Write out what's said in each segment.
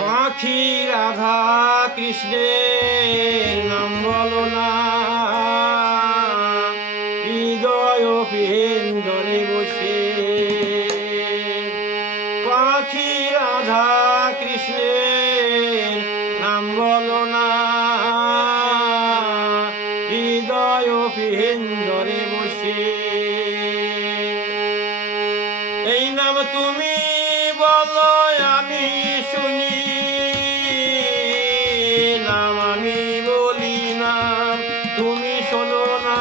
পাখি রাধা কৃষ্ণের নাম বলো না, হৃদয় পেন্দরে বসে। পাখি রাধা কৃষ্ণের নাম বলো না, হৃদয় পেন্দরে বসে। এই নাম তুমি বলো আমি শুনি, নাম আমি বলি না তুমি শোনো না।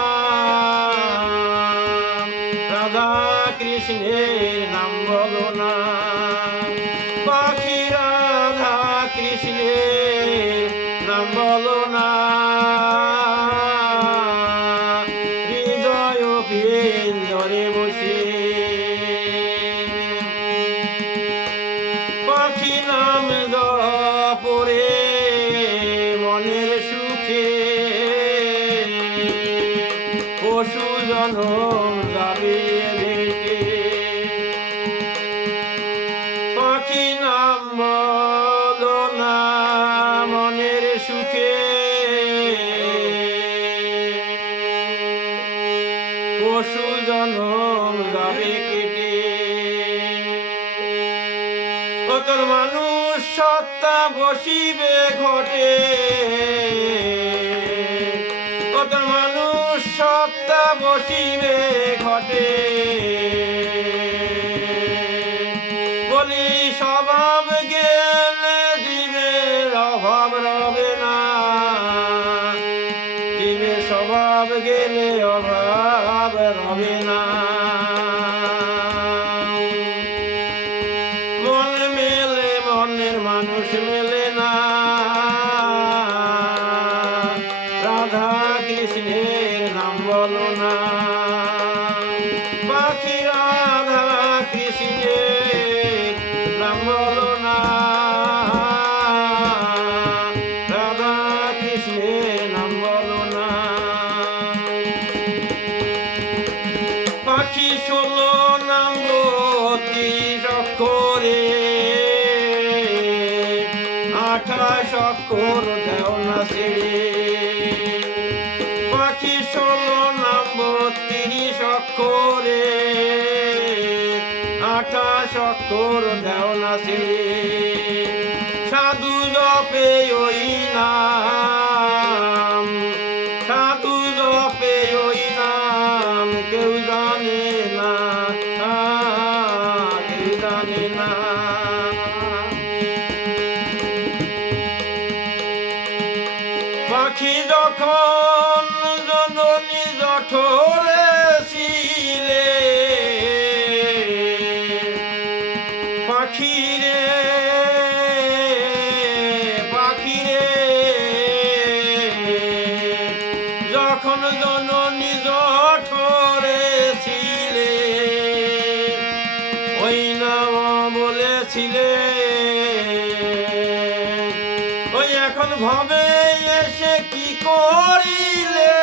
রাধা কৃষ্ণের নাম বলো না, পাখি রাধা কৃষ্ণের নাম বলো না, হৃদয় পেন্দরে বসে। পাখি নাম জপরে মনের সুখে, পশু জনম যাবে বেঁকে। পাখি নাম বলো না মনের সুখে, পশু জনম যাবে কেটে। তোর মানুষ সত্তা বসিবে ঘটে, তোর মানুষ সত্তা বসিবে ঘটে। বলি স্বভাব গেলে জীবের অভাব রবে না, জীবের স্বভাব গেলে অভাব রবে না। মন মেলে মনের মানুষ মেলে না, রাধা কৃষ্ণের নাম বলো না, পাখি রাধা কৃষ্ণের নাম বলো না, রাধা কৃষ্ণের নাম বলো না। পাখি 16 নাম 32 অক্ষরে, 28 অক্ষর দেও না ছেড়ে। পাখি 16 নাম 32 অক্ষরে, 28 অক্ষর দেও না ছেড়ে। সাধু জপে ওই নাম, সাধু জপে ওই নাম, কেউ জানে না, কেউ জানে না। পাখি যখন জননী জঠরে ছিলে, পাখি রে পাখি রে, যখন জননী জঠরে ছিলে, ওই নাম বলেছিলে। ওই এখন ভাবে এসে কি করিলে,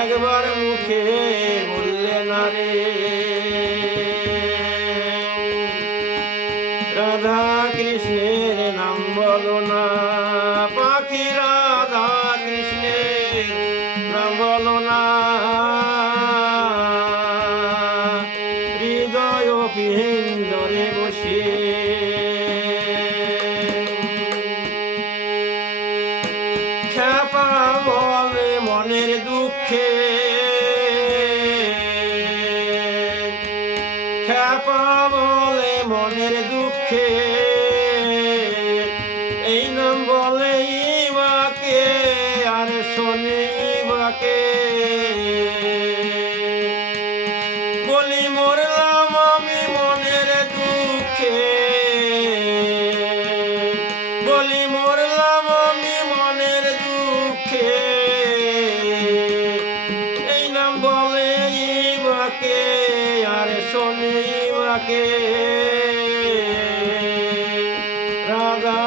একবার মুখে বললে না রে। রাধা কৃষ্ণের নাম বলো না, পাখি রাধা কৃষ্ণের নাম বলো না, হৃদয় পিঞ্জরে বসে। খ্যাপা বলে মনের দুঃখে, খ্যাপা বলে মনের দুঃখে, এই নাম বলে ইবাকে আর শোনে ইবাকে। বলি মরলাম আমি মনের দুঃখে, বলি মরলাম আমি মনের দুঃখে, এই নাম বলে ইবাকে আর শোনে ইবাকে। রাধা